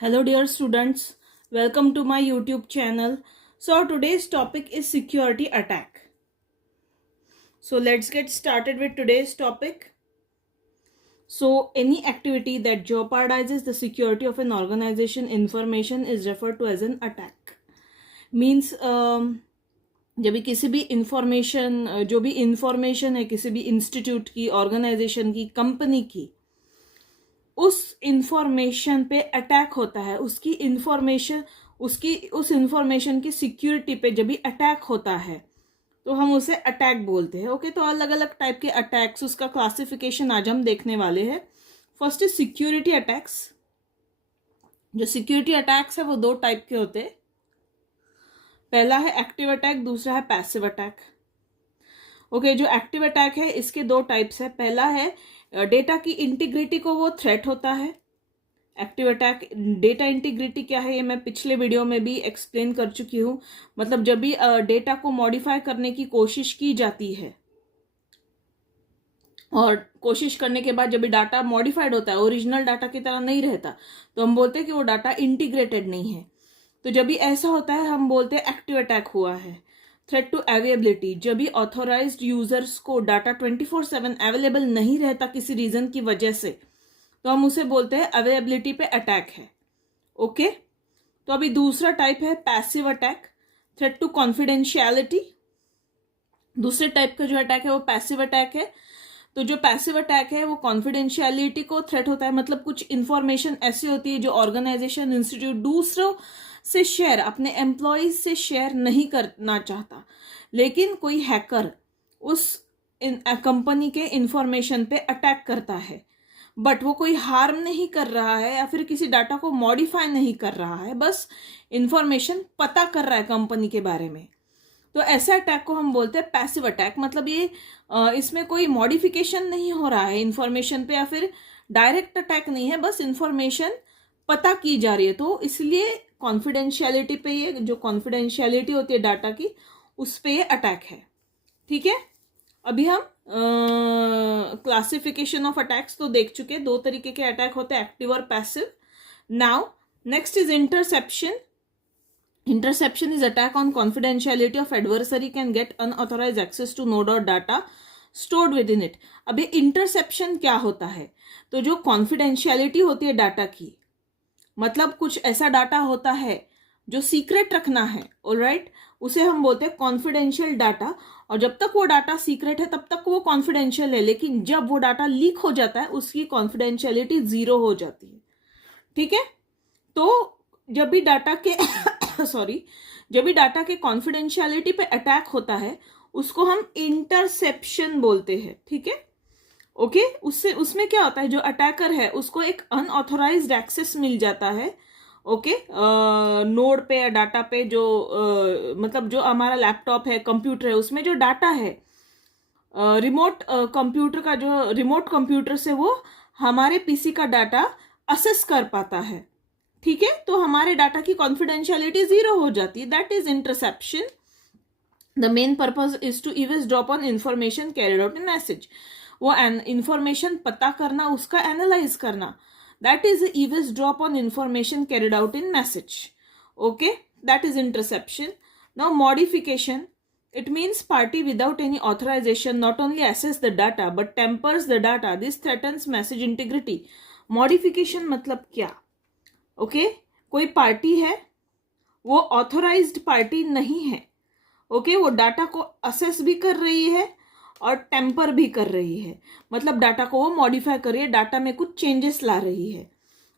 Hello dear students, welcome to my YouTube channel. So today's topic is security attack. So let's get started with today's topic. So any activity that jeopardizes the security of an organization information is referred to as an attack. Means जब भी किसी भी information जो भी information है किसी भी institute की, ऑर्गेनाइजेशन की, कंपनी की, उस इंफॉर्मेशन पे अटैक होता है, उसकी इंफॉर्मेशन उस इंफॉर्मेशन की सिक्योरिटी पे जब भी अटैक होता है तो हम उसे अटैक बोलते हैं. ओके, तो अलग अलग टाइप के अटैक्स, उसका क्लासिफिकेशन आज हम देखने वाले हैं. First is security attacks. जो सिक्योरिटी अटैक्स है वो दो टाइप के होते हैं. पहला है एक्टिव अटैक, दूसरा है पैसिव अटैक. ओके, जो एक्टिव अटैक है इसके दो टाइप्स है. पहला है डेटा की इंटीग्रिटी को वो थ्रेट होता है. एक्टिव अटैक, डेटा इंटीग्रिटी क्या है ये मैं पिछले वीडियो में भी एक्सप्लेन कर चुकी हूँ. मतलब जब भी डेटा को मॉडिफाई करने की कोशिश की जाती है और कोशिश करने के बाद जब भी डाटा मॉडिफाइड होता है, ओरिजिनल डाटा की तरह नहीं रहता, तो हम बोलते हैं कि वो डाटा इंटीग्रेटेड नहीं है. तो जब भी ऐसा होता है हम बोलते हैं एक्टिव अटैक हुआ है. थ्रेट टू अवेलेबिलिटी, जब भी ऑथोराइज्ड यूजर्स को डाटा 24/7 अवेलेबल नहीं रहता किसी रीजन की वजह से, तो हम उसे बोलते हैं अवेलेबिलिटी पे अटैक है. ओके, तो अभी दूसरा टाइप है passive attack, threat to confidentiality. दूसरे टाइप का जो अटैक है वो पैसिव अटैक है. तो जो पैसिव अटैक है वो कॉन्फिडेंशियलिटी को थ्रेट होता है. मतलब कुछ इंफॉर्मेशन ऐसी होती है जो ऑर्गेनाइजेशन, इंस्टीट्यूट दूसरों से शेयर, अपने एम्प्लॉयज से शेयर नहीं करना चाहता, लेकिन कोई हैकर उस कंपनी के इंफॉर्मेशन पे अटैक करता है, बट वो कोई हार्म नहीं कर रहा है या फिर किसी डाटा को मॉडिफाई नहीं कर रहा है, बस इंफॉर्मेशन पता कर रहा है कंपनी के बारे में. तो ऐसे अटैक को हम बोलते हैं पैसिव अटैक. मतलब ये इसमें कोई मॉडिफिकेशन नहीं हो रहा है इंफॉर्मेशन पे या फिर डायरेक्ट अटैक नहीं है, बस इंफॉर्मेशन पता की जा रही है. तो इसलिए कॉन्फिडेंशियलिटी पे, ये जो कॉन्फिडेंशियलिटी होती है डाटा की, उस पे ये अटैक है. ठीक है, अभी हम क्लासिफिकेशन ऑफ अटैक्स तो देख चुके हैं. दो तरीके के अटैक होते हैं, एक्टिव और passive. Now next is interception. Interception is attack on confidentiality of adversary can get unauthorized access to node or data stored within it. अब ये इंटरसेप्शन क्या होता है? तो जो कॉन्फिडेंशियलिटी होती है डाटा की, मतलब कुछ ऐसा डाटा होता है जो सीक्रेट रखना है, ऑलराइट, उसे हम बोलते हैं कॉन्फिडेंशियल डाटा. और जब तक वो डाटा सीक्रेट है तब तक वो कॉन्फिडेंशियल है, लेकिन जब वो डाटा लीक हो जाता है उसकी कॉन्फिडेंशियलिटी 0 हो जाती है. ठीक है, तो जब भी डाटा के जब भी डाटा के कॉन्फिडेंशियलिटी पे अटैक होता है उसको हम इंटरसेप्शन बोलते हैं. ठीक है, ओके. उसमें क्या होता है, जो अटैकर है उसको एक अनऑथोराइज्ड एक्सेस मिल जाता है. ओके, नोड पे या डाटा पे, जो मतलब जो हमारा लैपटॉप है, कंप्यूटर है, उसमें जो डाटा है, रिमोट कंप्यूटर का, जो रिमोट कंप्यूटर से वो हमारे पीसी का डाटा असेस कर पाता है. ठीक है, तो हमारे डाटा की कॉन्फिडेंशियलिटी 0 हो जाती है. That is interception. The main purpose is to eavesdrop on information carried out in message. वो इंफॉर्मेशन पता करना, उसका एनालाइज करना, that is eavesdrop on information carried out in message. Okay, that is interception. Now modification. It means party without any authorization not only access the data but tempers the data. This threatens message integrity. Modification मतलब क्या? Okay, कोई party है, वो authorised party नहीं है. Okay, वो data को assess भी कर रही है और टेम्पर भी कर रही है. मतलब डाटा को वो मॉडिफाई कर रही है, डाटा में कुछ चेंजेस ला रही है.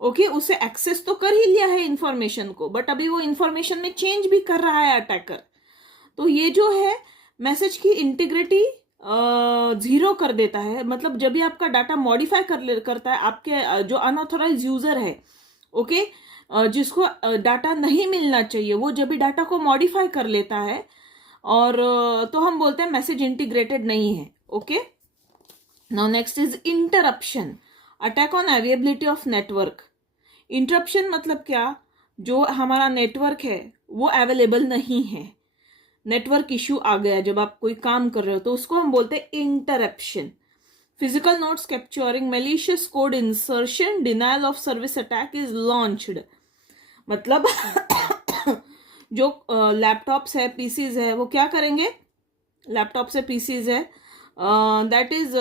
ओके, उसे एक्सेस तो कर ही लिया है इंफॉर्मेशन को, बट अभी वो इंफॉर्मेशन में चेंज भी कर रहा है अटैकर. तो ये जो है मैसेज की इंटीग्रिटी 0 कर देता है. मतलब जब भी आपका डाटा मॉडिफाई करता है, आपके जो अनऑथोराइज यूजर है, ओके, जिसको डाटा नहीं मिलना चाहिए, वो जब भी डाटा को मॉडिफाई कर लेता है, और तो हम बोलते हैं मैसेज इंटीग्रेटेड नहीं है. Okay, now next is interruption. Attack on availability of network. Interruption मतलब क्या? जो हमारा नेटवर्क है वो अवेलेबल नहीं है, नेटवर्क इश्यू आ गया जब आप कोई काम कर रहे हो, तो उसको हम बोलते हैं interruption. Physical nodes capturing malicious code insertion, denial of service attack is launched. मतलब जो लैपटॉप्स है, पीसीज है, वो क्या करेंगे, लैपटॉप से पीसीज है, दैट इज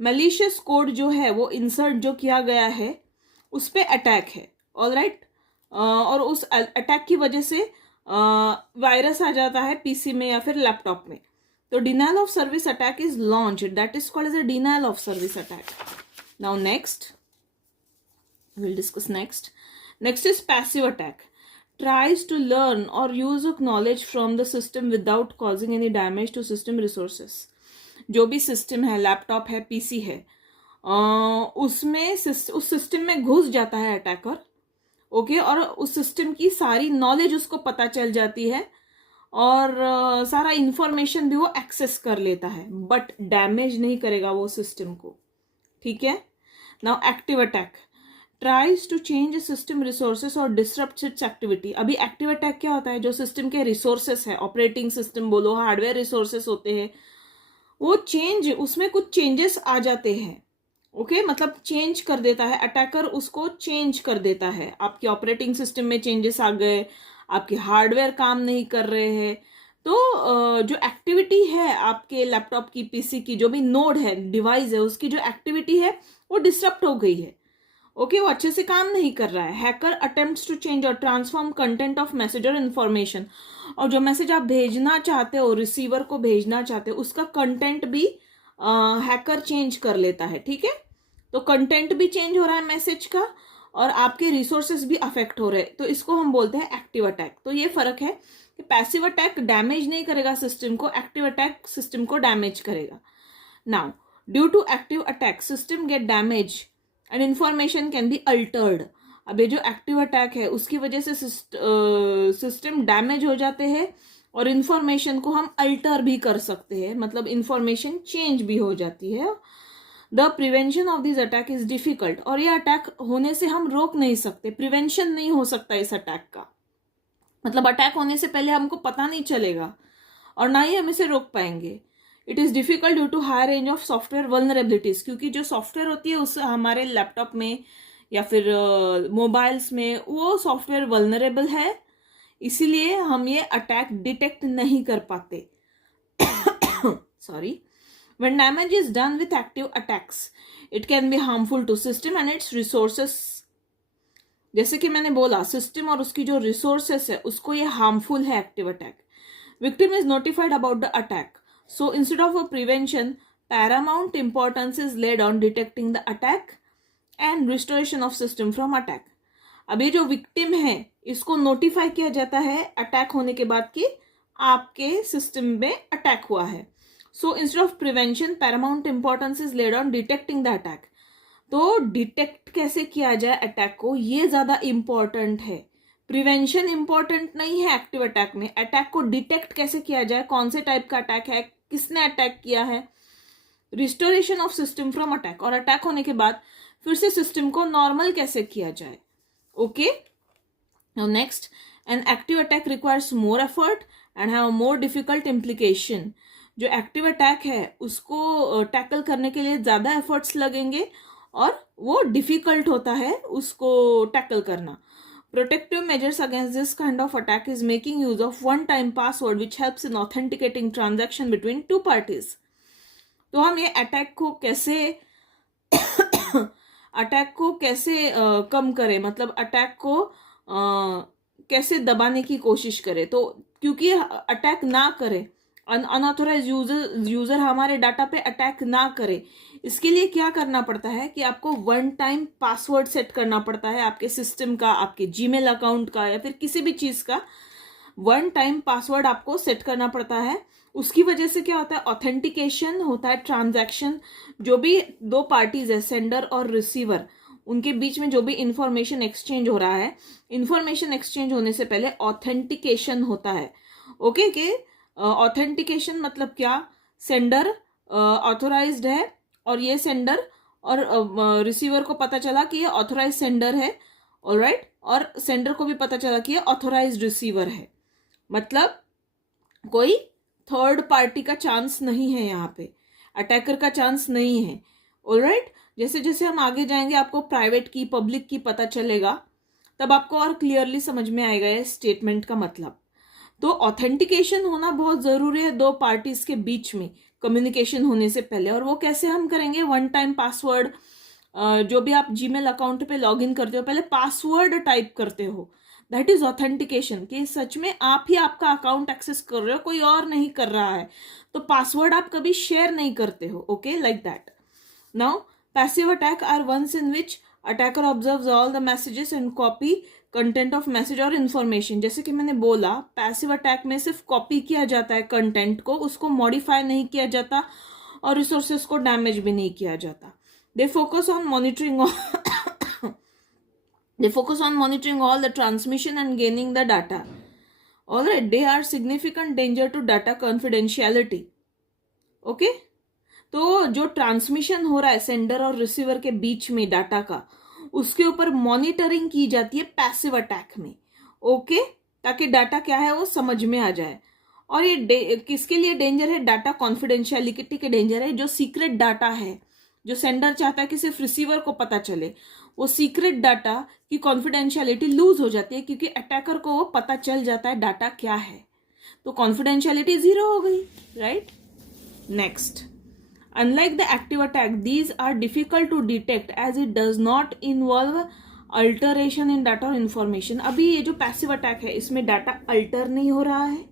मैलिशियस कोड जो है वो इंसर्ट जो किया गया है उस पे अटैक है, ऑल राइट। और उस अटैक की वजह से वायरस आ जाता है पीसी में या फिर लैपटॉप में, तो denial of service attack is launch, that is called as a denial of service attack. Now next we'll discuss next is passive attack, tries to learn or use of knowledge from the system without causing any damage to system resources। जो भी system है, laptop है, PC है, उसमें उस system में घुस जाता है अटैकर, ओके, और उस सिस्टम की सारी नॉलेज उसको पता चल जाती है और सारा इंफॉर्मेशन भी वो एक्सेस कर लेता है, बट डैमेज नहीं करेगा वो सिस्टम को, ठीक है। Now active attack, tries to change system resources और डिसरप्ट इट्स एक्टिविटी। अभी एक्टिव अटैक क्या होता है, जो सिस्टम के रिसोर्सेस है, ऑपरेटिंग सिस्टम बोलो, हार्डवेयर रिसोर्सेस होते हैं, वो उसमें कुछ चेंजेस आ जाते हैं, ओके, मतलब चेंज कर देता है अटैकर, उसको चेंज कर देता है। आपके ऑपरेटिंग सिस्टम में चेंजेस आ गए, आपके हार्डवेयर काम नहीं कर रहे हैं, तो जो एक्टिविटी है आपके लैपटॉप की, पीसी की, जो भी नोड है, डिवाइस है, उसकी जो एक्टिविटी है वो डिसरप्ट हो गई है, ओके, वो अच्छे से काम नहीं कर रहा है। हैकर अटेम्प्ट्स टू चेंज और ट्रांसफॉर्म कंटेंट ऑफ मैसेज और इन्फॉर्मेशन, और जो मैसेज आप भेजना चाहते हो, रिसीवर को भेजना चाहते हो, उसका कंटेंट भी हैकर चेंज कर लेता है, ठीक है। तो कंटेंट भी चेंज हो रहा है मैसेज का और आपके रिसोर्सेज भी अफेक्ट हो रहे हैं, तो इसको हम बोलते हैं एक्टिव अटैक। तो ये फर्क है कि पैसिव अटैक डैमेज नहीं करेगा सिस्टम को, एक्टिव अटैक सिस्टम को डैमेज करेगा। Now due to active attack system get damage and information can be altered. अब ये जो एक्टिव अटैक है उसकी वजह से सिस्टम डैमेज हो जाते हैं और इंफॉर्मेशन को हम अल्टर भी कर सकते हैं, मतलब इंफॉर्मेशन चेंज भी हो जाती है। The prevention of this attack is difficult, और ये अटैक होने से हम रोक नहीं सकते, प्रिवेंशन नहीं हो सकता इस अटैक का, मतलब अटैक होने से पहले हमको पता नहीं चलेगा और ना ही हम इसे रोक पाएंगे। It is difficult due to high range of software vulnerabilities, क्योंकि जो सॉफ्टवेयर होती है उस हमारे लैपटॉप में या फिर मोबाइल्स में वो सॉफ्टवेयर वल्नरेबल है, इसीलिए हम ये अटैक डिटेक्ट नहीं कर पाते। Sorry. When damage is done with active attacks, it can be harmful to system and its resources। जैसे कि मैंने बोला, सिस्टम और उसकी जो रिसोर्सेस है उसको ये हार्मफुल है active attack. Victim is notified about the attack, so instead of a prevention Paramount importance is laid on detecting the attack and restoration of system from attack. अब ये जो विक्टिम है इसको नोटिफाई किया जाता है अटैक होने के बाद कि आपके सिस्टम में अटैक हुआ है। So instead of prevention Paramount importance is laid on detecting the attack. तो डिटेक्ट कैसे किया जाए अटैक को, ये ज्यादा इंपॉर्टेंट है, प्रिवेंशन इंपॉर्टेंट नहीं है एक्टिव अटैक में। अटैक को डिटेक्ट कैसे किया जाए, कौन से टाइप का अटैक है, किसने अटैक किया है, restoration of system from attack, और अटैक होने के बाद फिर से सिस्टम को नॉर्मल कैसे किया जाए, okay. Now next, an active attack requires more effort and have more difficult implication. जो एक्टिव अटैक है उसको टैकल करने के लिए ज्यादा एफर्ट्स लगेंगे और वो डिफिकल्ट होता है उसको टैकल करना। Protective measures against this kind of attack is making use of one time password which helps in authenticating transaction between two parties. तो हम ये अटैक को कैसे कम करें, मतलब अटैक को कैसे दबाने की कोशिश करें। तो क्योंकि अटैक ना करे, अनऑथोराइज यूजर हमारे डाटा पे अटैक ना करे, इसके लिए क्या करना पड़ता है कि आपको वन टाइम पासवर्ड सेट करना पड़ता है, आपके सिस्टम का, आपके जीमेल अकाउंट का या फिर किसी भी चीज का वन टाइम पासवर्ड आपको सेट करना पड़ता है। उसकी वजह से क्या होता है, ऑथेंटिकेशन होता है, ट्रांजैक्शन, जो भी दो पार्टीज है, सेंडर और रिसीवर, उनके बीच में जो भी इंफॉर्मेशन एक्सचेंज हो रहा है, इंफॉर्मेशन एक्सचेंज होने से पहले ऑथेंटिकेशन होता है, ओके। के ऑथेंटिकेशन मतलब क्या, सेंडर ऑथोराइज्ड है और ये सेंडर और रिसीवर को पता चला कि ये ऑथोराइज सेंडर है, ऑलराइट, और सेंडर को भी पता चला कि ये ऑथोराइज रिसीवर है, मतलब कोई थर्ड पार्टी का चांस नहीं है, यहाँ पे अटैकर का चांस नहीं है, ऑलराइट। जैसे जैसे हम आगे जाएंगे आपको प्राइवेट की, पब्लिक की पता चलेगा, तब आपको और क्लियरली समझ में आएगा ये स्टेटमेंट का मतलब। तो ऑथेंटिकेशन होना बहुत जरूरी है दो पार्टीज के बीच में कम्युनिकेशन होने से पहले। और वो कैसे हम करेंगे? वन टाइम पासवर्ड, जो भी आप जीमेल अकाउंट पे लॉगिन करते हो पहले पासवर्ड टाइप करते हो, दैट इज ऑथेंटिकेशन, कि सच में आप ही आपका अकाउंट एक्सेस कर रहे हो, कोई और नहीं कर रहा है। तो पासवर्ड आप कभी शेयर नहीं करते हो, okay, like that. Now passive attack are ones in which attacker observes all the messages and copy content of message और इन्फॉर्मेशन। जैसे कि मैंने बोला, पैसिव अटैक में सिर्फ कॉपी किया जाता है कंटेंट को, उसको मॉडिफाई नहीं किया जाता और रिसोर्सेस को डैमेज भी नहीं किया जाता। They focus on monitoring all the transmission and gaining the data. Alright, they are significant danger to data confidentiality. Okay? तो जो ट्रांसमिशन हो रहा है सेंडर और रिसीवर के बीच में डाटा का, उसके ऊपर मॉनिटरिंग की जाती है पैसिव अटैक में, ओके, ताकि डाटा क्या है वो समझ में आ जाए। और ये किसके लिए डेंजर है? डाटा कॉन्फिडेंशियलिटी के डेंजर है। जो सीक्रेट डाटा है, जो सेंडर चाहता है कि सिर्फ रिसीवर को पता चले, वो सीक्रेट डाटा की कॉन्फिडेंशियलिटी लूज हो जाती है, क्योंकि अटैकर को वो पता चल जाता है डाटा क्या है, तो कॉन्फिडेंशियलिटी जीरो हो गई, right. Next, unlike the active attack, these are difficult to detect as it does not involve alteration in data और इन्फॉर्मेशन। अभी ये जो पैसिव अटैक है इसमें डाटा अल्टर नहीं हो रहा है,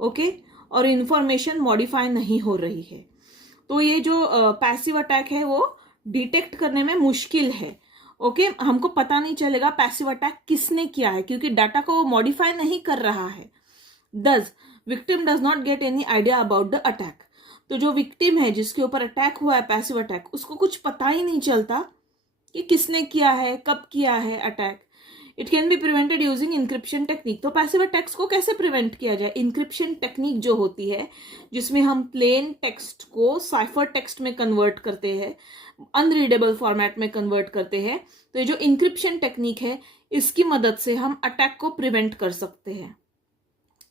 ओके, और इन्फॉर्मेशन मॉडिफाई नहीं हो रही है। तो ये जो पैसिव अटैक है वो डिटेक्ट करने में मुश्किल है, ओके, हमको पता नहीं चलेगा पैसिव अटैक किसने किया है, क्योंकि डाटा को वो मॉडिफाई नहीं कर रहा है। दस, victim does not get any idea about the attack. तो जो विक्टिम है, जिसके ऊपर अटैक हुआ है पैसिव अटैक, उसको कुछ पता ही नहीं चलता कि किसने किया है, कब किया है attack. It can be prevented using encryption technique. तो पैसिव अटैक्स को कैसे प्रिवेंट किया जाए? इंक्रिप्शन टेक्निक जो होती है, जिसमें हम प्लेन टेक्स्ट को साइफर टेक्स्ट में कन्वर्ट करते हैं, अनरीडेबल फॉर्मेट में कन्वर्ट करते हैं। तो ये जो इंक्रिप्शन टेक्निक है, इसकी मदद से हम अटैक को प्रिवेंट कर सकते हैं।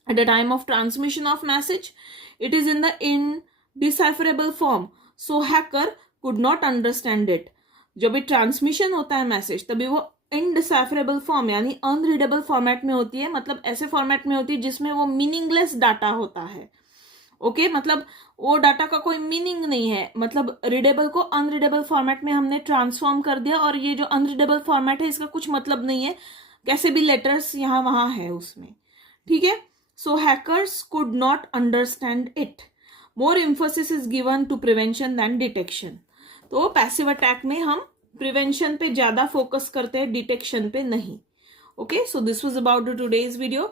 At the time of transmission of message, it is in the indecipherable form, so hacker could not understand it. जब भी ट्रांसमिशन होता है मैसेज, तभी वो इनडिसाइफरेबल फॉर्म यानी अनरीडेबल फॉर्मेट में होती है, मतलब ऐसे फॉर्मेट में होती है जिसमें वो मीनिंगलेस डाटा होता है, ओके, मतलब वो डाटा का कोई मीनिंग नहीं है, मतलब रीडेबल को अनरीडेबल फॉर्मेट में हमने ट्रांसफॉर्म कर दिया, और ये जो अनरीडेबल फॉर्मेट है इसका कुछ मतलब नहीं है, कैसे भी लेटर्स यहाँ वहां है उसमें, ठीक है। So hackers could not understand it. More emphasis is given to prevention than detection. तो पैसिव अटैक में हम प्रिवेंशन पे ज्यादा फोकस करते हैं, डिटेक्शन पे नहीं, okay. So this was about the today's video.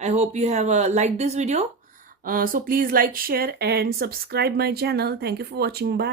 I hope you have liked this video. So please like, share and subscribe my channel. Thank you for watching. Bye.